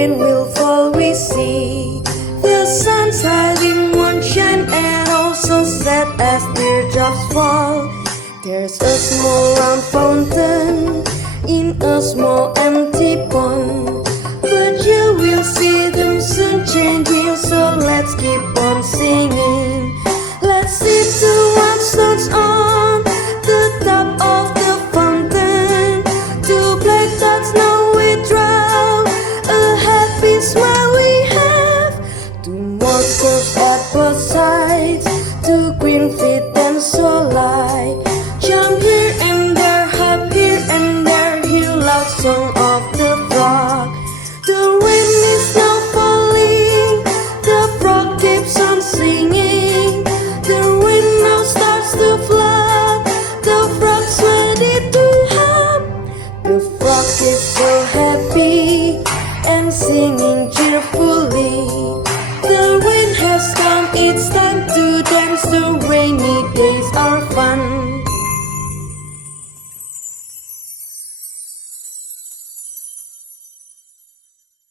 rain will fall, we see the sun's hiding won't shine, and also sad as teardrops fall. There's a small round fountain in a small empty pond, but you will see them soon changing, so let's keep on singing. Let's sit to one stones on the top of the fountain. Two black dots now we drown, a happy smile we have. Two more curves at both sides, two green feet and so light. Jump here and there, hop here and there, hear loud song of the frog. The rain is now falling, the frog keeps on singing. The rain now starts to flood, the frog's ready to hop. The frog is so happy and singing